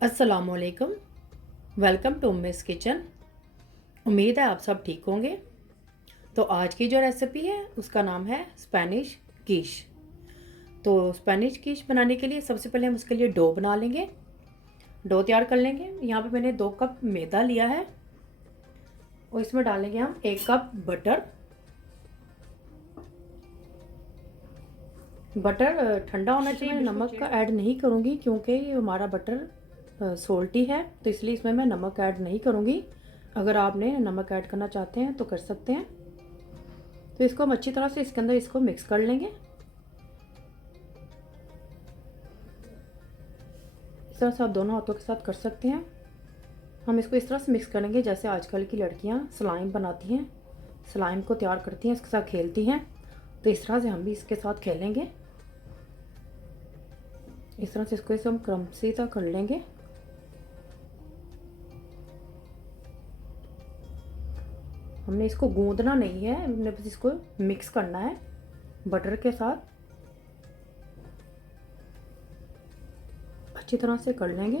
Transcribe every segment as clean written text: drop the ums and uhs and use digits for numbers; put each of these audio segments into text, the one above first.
अस्सलामुअलैकुम। Welcome to miss kitchen. उम्मीद है आप सब ठीक होंगे। तो आज की जो रेसिपी है उसका नाम है स्पेनिश कीश। तो स्पेनिश कीश बनाने के लिए सबसे पहले हम उसके लिए डो बना लेंगे। डो तैयार कर लेंगे। यहाँ पे मैंने 2 कप मैदा लिया है और इसमें डालेंगे हम 1 कप बटर। बटर ठंडा होना चाहिए। मैं नमक का ऐड नहीं करूँगी क्योंकि हमारा बटर सोल्टी है, तो इसलिए इसमें मैं नमक ऐड नहीं करूँगी। अगर आपने नमक ऐड करना चाहते हैं तो कर सकते हैं। तो इसको हम अच्छी तरह से इसके अंदर इसको मिक्स कर लेंगे। इस तरह से आप दोनों हाथों के साथ कर सकते हैं। हम इसको इस तरह से मिक्स करेंगे जैसे आजकल की लड़कियां स्लाइम बनाती हैं, स्लाइम को तैयार करती हैं, इसके साथ खेलती हैं। तो इस तरह से हम भी इसके साथ खेलेंगे। इस तरह से इसको हम क्रमशी सा कर लेंगे। हमने इसको गूंदना नहीं है, हमने बस इसको मिक्स करना है बटर के साथ। अच्छी तरह से कर लेंगे।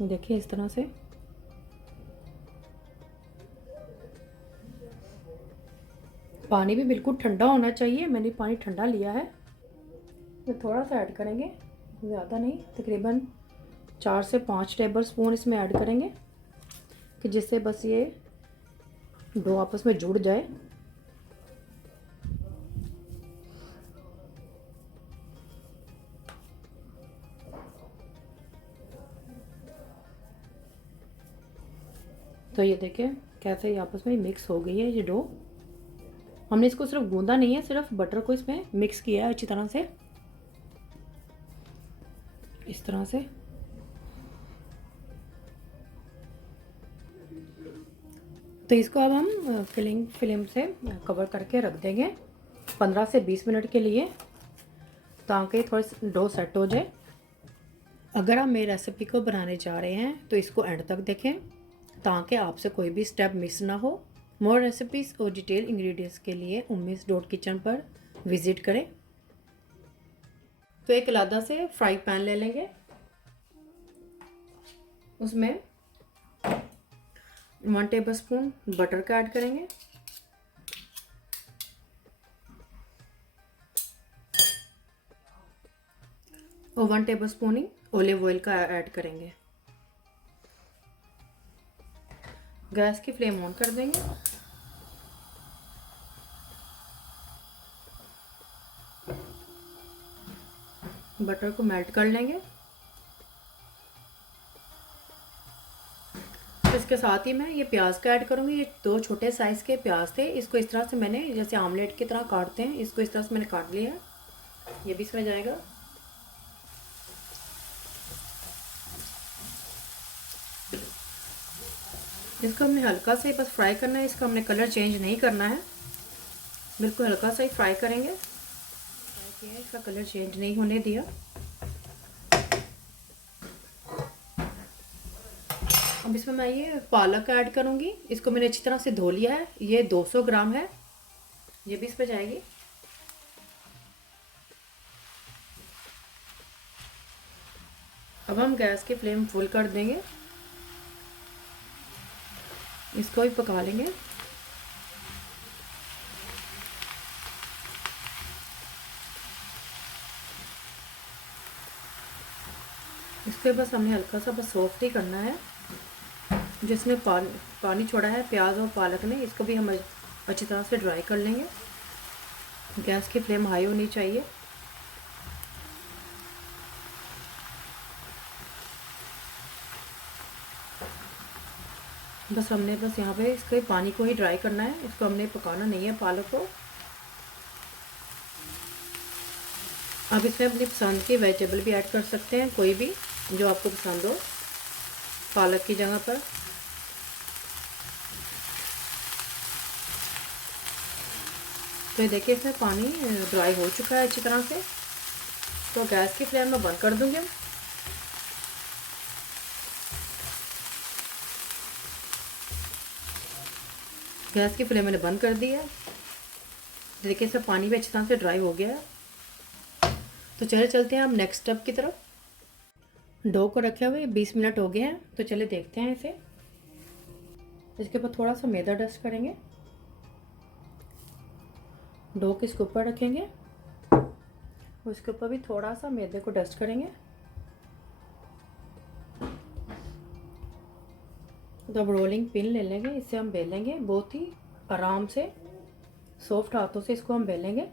ये देखिए इस तरह से। पानी भी बिल्कुल ठंडा होना चाहिए। मैंने पानी ठंडा लिया है। तो थोड़ा सा ऐड करेंगे, ज़्यादा नहीं, तकरीबन 4 से 5 टेबल स्पून इसमें ऐड करेंगे कि जिससे बस ये डो आपस में जुड़ जाए। तो ये देखिए कैसे ये आपस में मिक्स हो गई है ये डो। हमने इसको सिर्फ गूंदा नहीं है, सिर्फ बटर को इसमें मिक्स किया है अच्छी तरह से, इस तरह से। तो इसको अब हम फिल्म से कवर करके रख देंगे 15 से 20 मिनट के लिए, ताकि थोड़ा डो सेट हो जाए। अगर आप मेरी रेसिपी को बनाने जा रहे हैं तो इसको एंड तक देखें ताकि आपसे कोई भी स्टेप मिस ना हो। मोर रेसिपीज़ और डिटेल इंग्रेडिएंट्स के लिए उम्मीस डॉट किचन पर विज़िट करें। तो एक अलग से फ्राई पैन ले लेंगे, उसमें 1 टेबल स्पून बटर का ऐड करेंगे। और 1 टेबल स्पून ही ऑलिव ऑयल का ऐड करेंगे। गैस की फ्लेम ऑन कर देंगे। बटर को मेल्ट कर लेंगे। इसके साथ ही मैं ये प्याज का ऐड करूँगी। ये 2 छोटे साइज़ के प्याज थे। इसको इस तरह से मैंने, जैसे आमलेट की तरह काटते हैं, इसको इस तरह से मैंने काट लिया है। ये भी इसमें जाएगा। इसको हमने हल्का सा ही बस फ्राई करना है। इसका हमने कलर चेंज नहीं करना है, बिल्कुल हल्का सा ही फ्राई करेंगे। फ्राई किया, इसका कलर चेंज नहीं होने दिया। अब इसमें मैं ये पालक ऐड करूँगी। इसको मैंने अच्छी तरह से धो लिया है। ये 200 ग्राम है। ये भी इस पर जाएगी। अब हम गैस की फ्लेम फुल कर देंगे। इसको भी पका लेंगे। इसके बस हमने हल्का सा बस सॉफ्ट ही करना है। जिसने पानी छोड़ा है प्याज और पालक ने, इसको भी हम अच्छी तरह से ड्राई कर लेंगे। गैस की फ्लेम हाई होनी चाहिए। बस हमने बस यहाँ पे इसके पानी को ही ड्राई करना है। इसको हमने पकाना नहीं है पालक को। आप इसमें अपनी पसंद की वेजिटेबल भी ऐड कर सकते हैं, कोई भी जो आपको पसंद हो, पालक की जगह पर। तो ये देखिए इसमें पानी ड्राई हो चुका है अच्छी तरह से। तो गैस की फ्लेम में बंद कर दूंगी। गैस की फ्लेम मैंने बंद कर दी है। देखिए इसमें पानी भी अच्छी तरह से ड्राई हो गया है। तो चले चलते हैं हम नेक्स्ट स्टेप की तरफ। डो को रखे हुए 20 मिनट हो गए हैं, तो चले देखते हैं इसे। इसके ऊपर थोड़ा सा मैदा डस्ट करेंगे, डो को इसके ऊपर रखेंगे, उसके ऊपर भी थोड़ा सा मैदे को डस्ट करेंगे। तो अब रोलिंग पिन ले लेंगे, इससे हम बेलेंगे बहुत ही आराम से, सॉफ्ट हाथों से इसको हम बेलेंगे।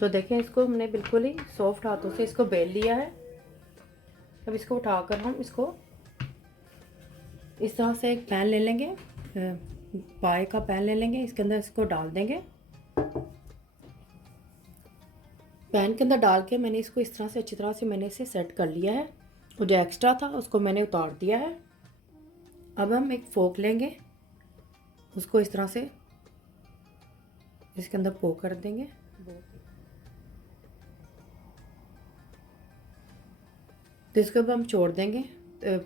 तो देखें, इसको हमने बिल्कुल ही सॉफ्ट हाथों से इसको बेल लिया है। अब इसको उठाकर हम इसको इस तरह से एक पैन ले लेंगे, पाए का पैन ले लेंगे, इसके अंदर इसको डाल देंगे। पैन के अंदर डाल के मैंने इसको इस तरह से अच्छी तरह से मैंने इसे सेट कर लिया है, और जो एक्स्ट्रा था उसको मैंने उतार दिया है। अब हम एक फोक लेंगे, उसको इस तरह से इसके अंदर पोक कर देंगे। तो इसको अब हम छोड़ देंगे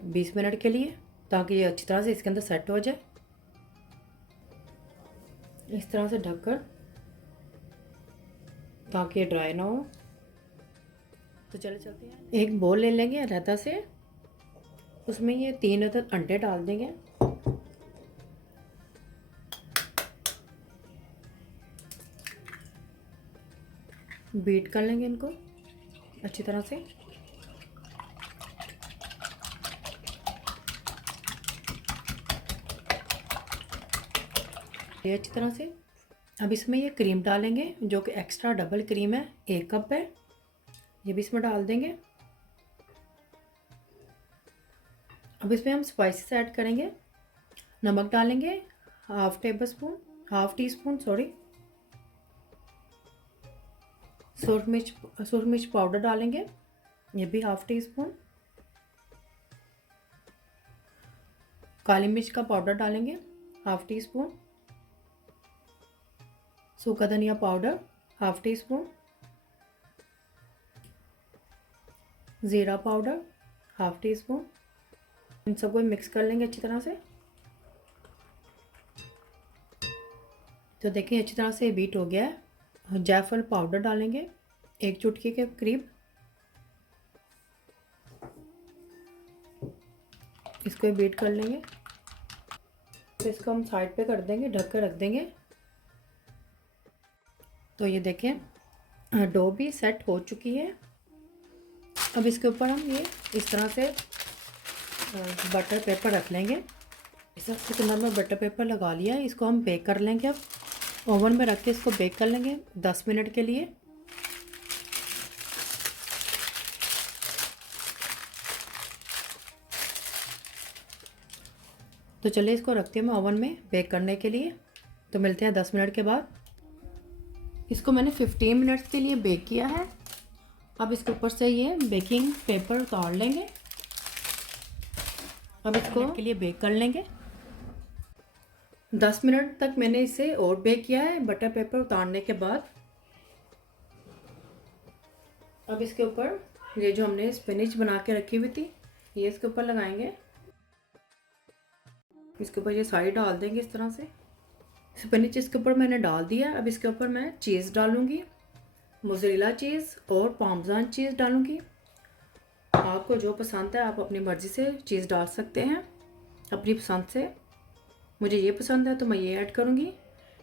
20 मिनट के लिए, ताकि ये अच्छी तरह से इसके अंदर सेट हो जाए। इस तरह से ढककर, ताकि ये ड्राई ना हो। तो चले चलते हैं। एक बोल ले लेंगे रहता से, उसमें ये 3 अदद अंडे डाल देंगे। बीट कर लेंगे इनको अच्छी तरह से। ये अच्छी तरह से। अब इसमें ये क्रीम डालेंगे, जो कि एक्स्ट्रा डबल क्रीम है, 1 कप है, ये भी इसमें डाल देंगे। अब इसमें हम स्पाइसेस ऐड करेंगे। नमक डालेंगे हाफ टी स्पून सॉरी। सूरज मिर्च पाउडर डालेंगे, ये भी हाफ टी स्पून। काली मिर्च का पाउडर डालेंगे हाफ टी स्पून। सूखा धनिया पाउडर हाफ टी स्पून। ज़ीरा पाउडर हाफ टी स्पून। इन सबको मिक्स कर लेंगे अच्छी तरह से। तो देखिए अच्छी तरह से बीट हो गया है। जायफल पाउडर डालेंगे 1 चुटकी के करीब। इसको बीट कर लेंगे। तो इसको हम साइड पे कर देंगे, ढक कर रख देंगे। तो ये देखें डो भी सेट हो चुकी है। अब इसके ऊपर हम ये इस तरह से बटर पेपर रख लेंगे। इस तरह से किनारे में बटर पेपर लगा लिया है, इसको हम बेक कर लेंगे। अब ओवन में रख के इसको बेक कर लेंगे 10 मिनट के लिए। तो चलिए इसको रखते हैं मैं ओवन में बेक करने के लिए। तो मिलते हैं 10 मिनट के बाद। इसको मैंने 15 मिनट्स के लिए बेक किया है। अब इसके ऊपर से ये बेकिंग पेपर उतार लेंगे। अब इसको के लिए बेक कर लेंगे। 10 मिनट तक मैंने इसे और बेक किया है बटर पेपर उतारने के बाद। अब इसके ऊपर ये जो हमने स्पिनच बना के रखी हुई थी, ये इसके ऊपर लगाएंगे। इसके ऊपर ये सारी डाल देंगे इस तरह से। स्पिनच इसके ऊपर मैंने डाल दिया। अब इसके ऊपर मैं चीज़ डालूंगी, मोज़रेला चीज़ और पार्मेज़ान चीज़ डालूंगी। आपको जो पसंद है आप अपनी मर्ज़ी से चीज़ डाल सकते हैं, अपनी पसंद से। मुझे ये पसंद है तो मैं ये ऐड करूँगी।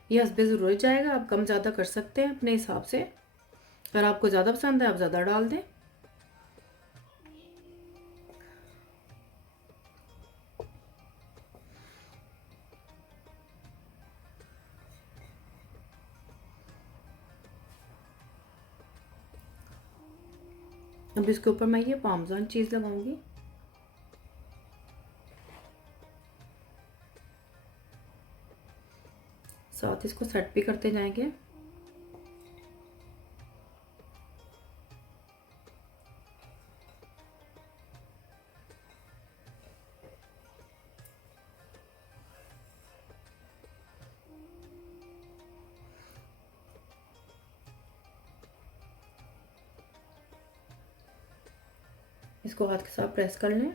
ये हस्बे ज़रूर जाएगा, आप कम ज़्यादा कर सकते हैं अपने हिसाब से। अगर आपको ज़्यादा पसंद है आप ज़्यादा डाल दें। अब इसके ऊपर मैं ये पार्मेज़ान चीज़ लगाऊंगी। साथ इसको सेट भी करते जाएंगे। इसको हाथ के साथ प्रेस कर लें।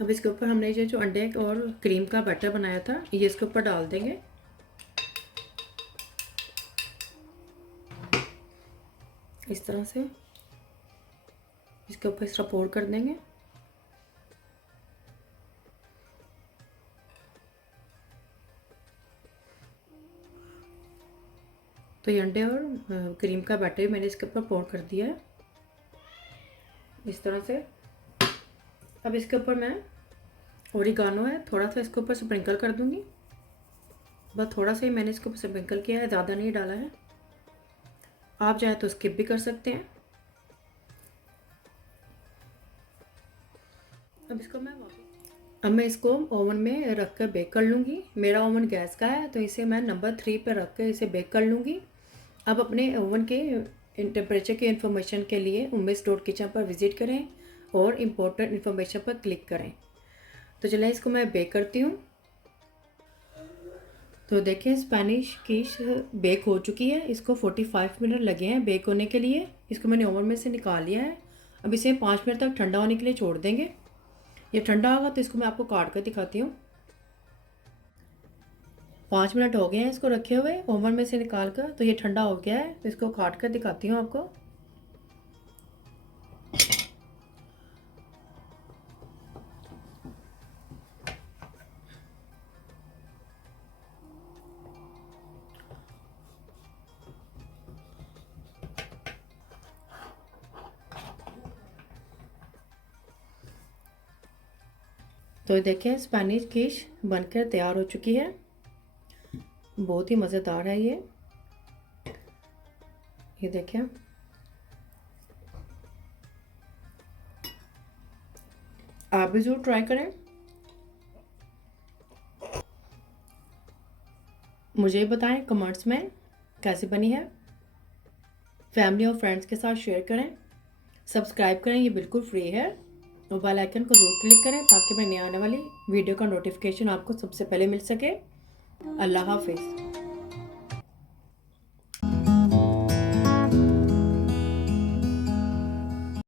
अब इसके ऊपर हमने ये जो अंडे और क्रीम का बैटर बनाया था ये इसके ऊपर डाल देंगे। इस तरह से इसके ऊपर इस तरह पोर कर देंगे। तो ये अंडे और क्रीम का बैटर मैंने इसके ऊपर पोर कर दिया है इस तरह से। अब इसके ऊपर मैं ओरिगानो है थोड़ा सा इसके ऊपर स्प्रिंकल कर दूंगी। बस थोड़ा सा ही मैंने इसके ऊपर स्प्रिंकल किया है, ज़्यादा नहीं डाला है। आप चाहे तो स्किप भी कर सकते हैं। अब मैं इसको ओवन में रख कर बेक कर लूँगी। मेरा ओवन गैस का है तो इसे मैं नंबर 3 पर रख कर इसे बेक कर लूँगी। अब अपने ओवन के टेम्परेचर की इन्फॉर्मेशन के लिए umesh.kitchen पर विज़िट करें और इम्पोर्टेंट इन्फॉर्मेशन पर क्लिक करें। तो चलें इसको मैं बेक करती हूँ। तो देखें स्पेनिश कीश बेक हो चुकी है। इसको 45 मिनट लगे हैं बेक होने के लिए। इसको मैंने ओवन में से निकाल लिया है। अब इसे 5 मिनट तक ठंडा होने के लिए छोड़ देंगे। ये ठंडा होगा तो इसको मैं आपको काट कर दिखाती हूँ। 5 मिनट हो गए हैं इसको रखे हुए ओवन में से निकाल कर। तो ये ठंडा हो गया है तो इसको काट कर दिखाती हूँ आपको। तो देखें स्पेनिश कीश बनकर तैयार हो चुकी है। बहुत ही मज़ेदार है ये देखें। आप भी ज़रूर ट्राई करें। मुझे बताएं कमेंट्स में कैसी बनी है। फैमिली और फ्रेंड्स के साथ शेयर करें। सब्सक्राइब करें, ये बिल्कुल फ्री है। और बेल आइकन को ज़रूर क्लिक करें ताकि मैं नई आने वाली वीडियो का नोटिफिकेशन आपको सबसे पहले मिल सके। अल्लाह हाफिज़।